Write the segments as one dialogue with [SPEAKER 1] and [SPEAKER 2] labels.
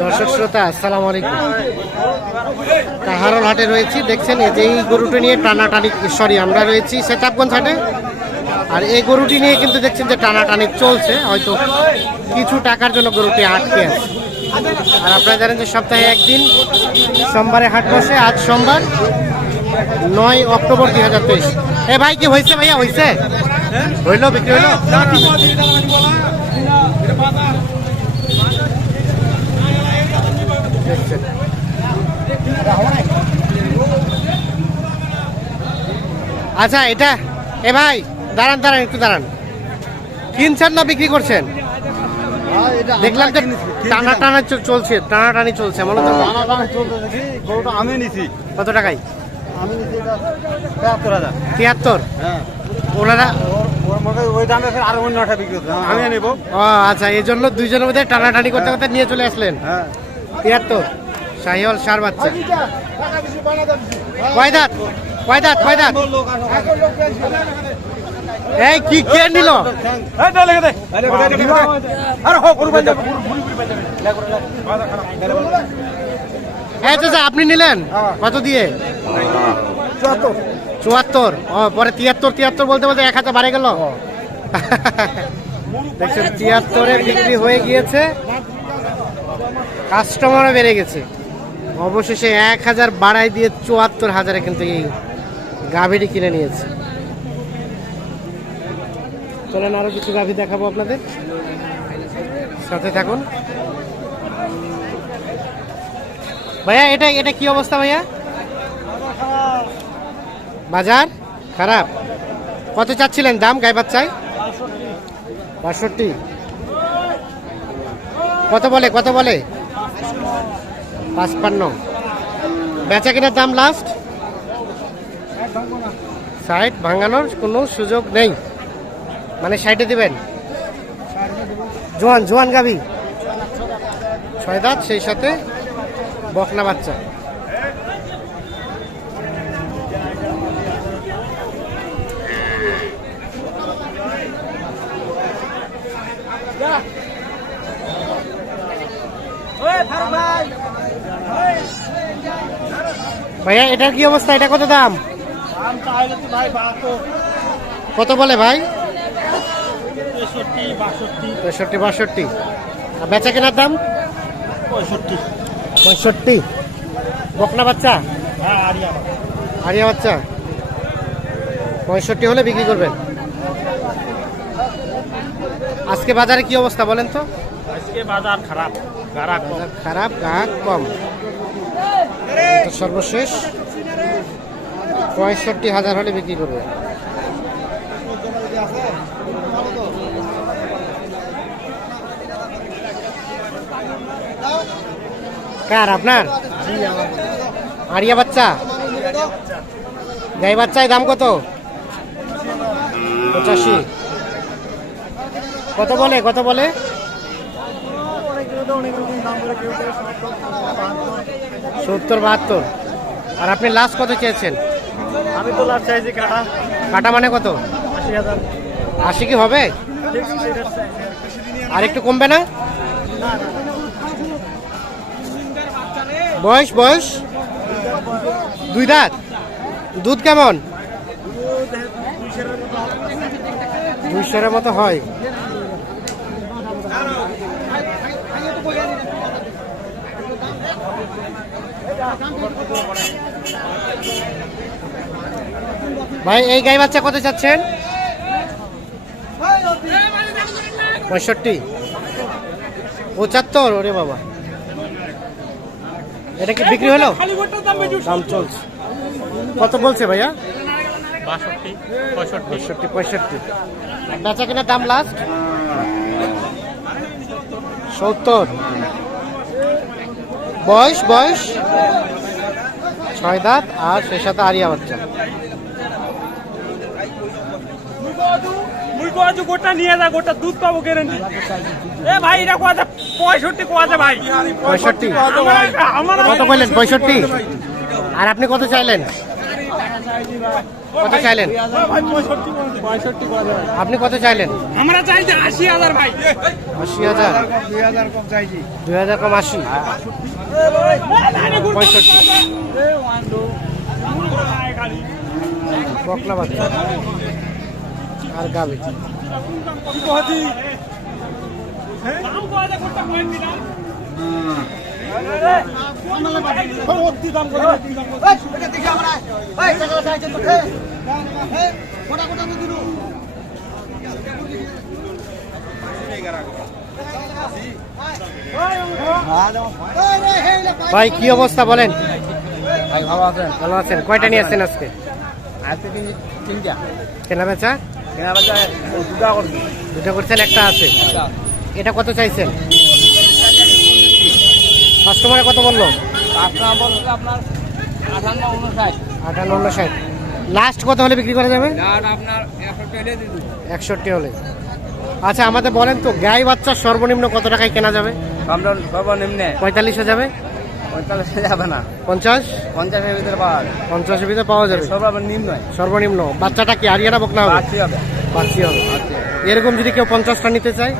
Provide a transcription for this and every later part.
[SPEAKER 1] দর্শক শ্রোতা আসসালামু আলাইকুম কাহারল হাটে রয়েছি দেখছেন এই যে এই গরুটি নিয়ে টানাটানি সরি আমরা রয়েছি সেতাবগঞ্জ হাটে আর এই গরুটি নিয়ে কিন্তু দেখছেন যে টানাটানি চলছে হয়তো কিছু টাকার জন্য গরুটি আটকে আছে আর আপনারা জানেন যে সপ্তাহে একদিন সোমবারে হাট বসে আজ সোমবার নয় অক্টোবর দুই হাজার তেইশ এ ভাই কি হয়েছে ভাইয়া হয়েছে হইল বিক্রি হইল আচ্ছা এটা এ ভাই দাঁড়ান দাঁড়ান একটু দাঁড়ান। কিনছেন না বিক্রি করছেন? দেখলাম যে টানা টানা চলছে টানা টানি চলছে মনে তো
[SPEAKER 2] আমি নিছি।
[SPEAKER 1] কত টাকায়?
[SPEAKER 2] আমি নিছি এটা তেহাত্তর হাজার।
[SPEAKER 1] তিয়াত্তর?
[SPEAKER 2] হ্যাঁ।
[SPEAKER 1] ওনারা
[SPEAKER 2] ওর- ওর ওই দামে আরও অন্য বিক্রি করতে আমি নেব
[SPEAKER 1] ও আচ্ছা এই জন্য দুইজনের মধ্যে টানাটানি করতে করতে নিয়ে চলে আসলেন?
[SPEAKER 2] হ্যাঁ।
[SPEAKER 1] তিয়াত্তর? শাহিওয়াল সার বাচ্চা। কয় দাঁত? কয় দাঁত কয় দাঁত এই কি কে নিল? এই চাচা আপনি নিলেন? কত দিয়ে?
[SPEAKER 2] চুয়াত্তর।
[SPEAKER 1] চুয়াত্তর? ও পরে তিয়াত্তর তিয়াত্তর বলতে বলতে এক হাতে বাড়ে গেল। দেখছেন তিয়াত্তরে বিক্রি হয়ে গিয়েছে। কাস্টমারও বেড়ে গেছে। অবশেষে এক হাজার বাড়াই দিয়ে চুয়াত্তর হাজারে কিন্তু এই গাভীটি কিনে নিয়েছে। চলেন আরও কিছু গাভী দেখাবো আপনাদের। সাথে থাকুন। ভাইয়া, এটা এটা কি অবস্থা ভাইয়া? বাজার? খারাপ। কত চাচ্ছিলেন দাম গাই বাচ্চায় বাষট্টি। কত বলে কত বলে? পাঁচপান্ন। বেচা কেনার দাম লাস্ট সাইড ভাঙানোর কোনো সুযোগ নেই। মানে সাইডে দিবেন? জোয়ান জোয়ান গাবি ছয় দাঁত, সেই সাথে বকনা বাচ্চা। ভাইয়া, এটার কি অবস্থা? এটা কত দাম? কত বলে ভাই? তেষট্টি বাষট্টি। বেচা কেনার দাম? পঁয়ষট্টি। পঁয়ষট্টি। বকনা বাচ্চা? আরিয়া বাচ্চা। পঁয়ষট্টি হলে বিক্রি করবেন। আজকে বাজারে কি অবস্থা বলেন তো?
[SPEAKER 2] আজকে বাজার খারাপ খারাপ
[SPEAKER 1] খারাপ গ্রাহক কম। তো সর্বশেষ। পঁয়ষট্টি হাজার হলে বিক্রি করবে। কার, আপনার? আরিয়া বাচ্চা? গাই বাচ্চায় দাম কত? পঁচাশি। কত বলে কত বলে? সত্তর, বাহাত্তর। আর আপনি লাস্ট কত চেয়েছেন?
[SPEAKER 2] আমি তো লাভ চাইছি কাটা।
[SPEAKER 1] কাটা মানে কত?
[SPEAKER 2] আশি হাজার।
[SPEAKER 1] আশি কি হবে? আর একটু কমবে না? বয়স বয়স? দুই দাঁত। দুধ কেমন? দুইশোর মতো হয়। ভাই এই গাই বাচ্চা কত চাচ্ছেন? পঁয়ষট্টি। পঁচাত্তর ওরে বাবা। এটা কি বিক্রি হলো? দাম চলছে। কত বলছে ভাইয়া?
[SPEAKER 2] বাষট্টি পঁয়ষট্টি।
[SPEAKER 1] বেচা কেনার দাম লাস্ট সত্তর। বয়স বয়স? ছয় দাঁত আর সেই সাথে আরিয়া বাচ্চা।
[SPEAKER 3] মুই কোয়াছে গোটা নিয়ে যা গোটা দুধ পাবো গ্যারেন্টি এ ভাই এটা কোয়াছে পঁয়ষট্টি কোয়াছে ভাই।
[SPEAKER 1] পঁয়ষট্টি?
[SPEAKER 3] আমার- আমার
[SPEAKER 1] কত বললেন পঁয়ষট্টি? আর আপনি কত চাইলেন? কত চাইলেন? আপনি কত চাইলেন?
[SPEAKER 3] আমরা চাইছি আশি হাজার ভাই।
[SPEAKER 1] আশি হাজার?
[SPEAKER 2] দুই হাজার কম চাইছি
[SPEAKER 1] দুই হাজার কম আশি পঁয়ষট্টি। বকলা আর গাবি। ভাই কি অবস্থা বলেন?
[SPEAKER 2] ভাই ভালো আছেন?
[SPEAKER 1] ভালো আছেন। কয়টা নিয়ে আসছেন আজকে?
[SPEAKER 2] আজকে তিন তিনটা।
[SPEAKER 1] কেনা বেচা?
[SPEAKER 2] দুটা করছি।
[SPEAKER 1] দুটো করছেন একটা আছে। এটা কত চাইছেন? কাস্টমারে কত বলল?
[SPEAKER 2] আঠান্ন উনষাট।
[SPEAKER 1] লাস্ট কত হলে বিক্রি করা যাবে? একষট্টি হলে আচ্ছা আমাদের বলেন তো গাই বাচ্চার সর্বনিম্ন কত টাকায় কেনা যাবে?
[SPEAKER 2] সর্বনিম্নে
[SPEAKER 1] পঁয়তাল্লিশে যাবে? পঞ্চাশ?
[SPEAKER 2] পঞ্চাশের ভিতরে পাওয়া যাবে।
[SPEAKER 1] পঞ্চাশের ভিতরে পাওয়া যাবে।
[SPEAKER 2] সর্বনিম্ন
[SPEAKER 1] সর্বনিম্ন। বাচ্চাটা কি বকনা হবে?
[SPEAKER 2] হবে।
[SPEAKER 1] বাচ্চি হবে। এরকম যদি কেউ পঞ্চাশটা নিতে চায়?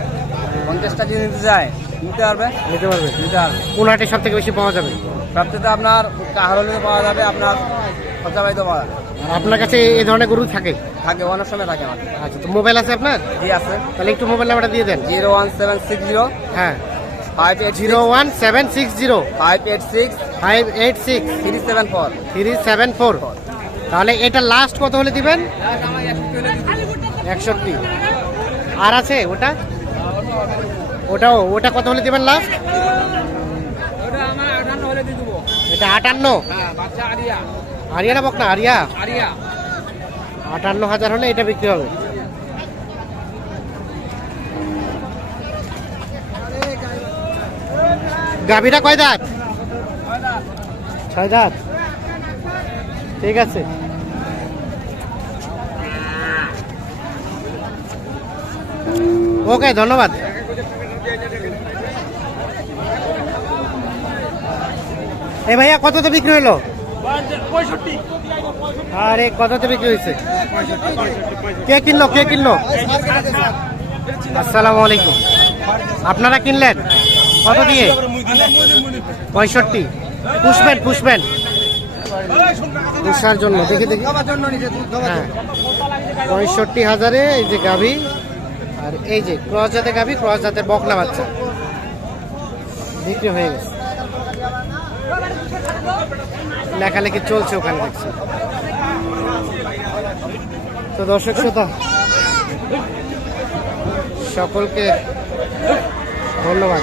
[SPEAKER 2] পঞ্চাশটা যদি নিতে যায় নিতে পারবে।
[SPEAKER 1] নিতে পারবে।
[SPEAKER 2] নিতে পারবে।
[SPEAKER 1] কোন হাটে সব থেকে বেশি পাওয়া যাবে?
[SPEAKER 2] আপনার কাহারলিতে পাওয়া যাবে আপনার খরচাবাড়িতে পাওয়া যাবে।
[SPEAKER 1] আর আপনার কাছে এই ধরনের গরু থাকে?
[SPEAKER 2] থাকে অনেক সময় থাকে আমার
[SPEAKER 1] আচ্ছা তো মোবাইল আছে আপনার?
[SPEAKER 2] জি আছে।
[SPEAKER 1] তাহলে একটু মোবাইল নাম্বারটা দিয়ে দেন।
[SPEAKER 2] Zero one seven six zero
[SPEAKER 1] হ্যাঁ। Zero one seven six zero
[SPEAKER 2] five eight six
[SPEAKER 1] five eight six
[SPEAKER 2] three seven four
[SPEAKER 1] three seven four তাহলে এটা লাস্ট কত হলে দিবেন? একষট্টি। আর আছে ওটা? ওটাও, ওটা কত হলে দিবেন লাস্ট এটা আটান্ন।
[SPEAKER 2] আরিয়া
[SPEAKER 1] আরিয়ানা বক না আরিয়া। আটান্ন হাজার হলে এটা বিক্রি হবে। গাভীরা কয় দাঁত? ছয় দাঁত। ঠিক আছে। ওকে ধন্যবাদ। এ ভাইয়া কততে বিক্রি হলো? আরে কততে বিক্রি হয়েছে? কে কিনলো কে কিনলো? আসসালামু আলাইকুম। আপনারা কিনলেন? কত দিয়ে? পঁয়ষট্টি। পুষবেন পুষবেন। পুষার জন্য, দেখি দেখি। হ্যাঁ। পঁয়ষট্টি হাজারে এই যে গাভী, আর এই যে ক্রস জাতের গাভী ক্রস জাতের বকলা বাচ্চা। বিক্রি হয়ে গেছে। লেখালেখি চলছে ওখানে, দেখছি। তো দর্শক শ্রোতা, সকলকে ধন্যবাদ।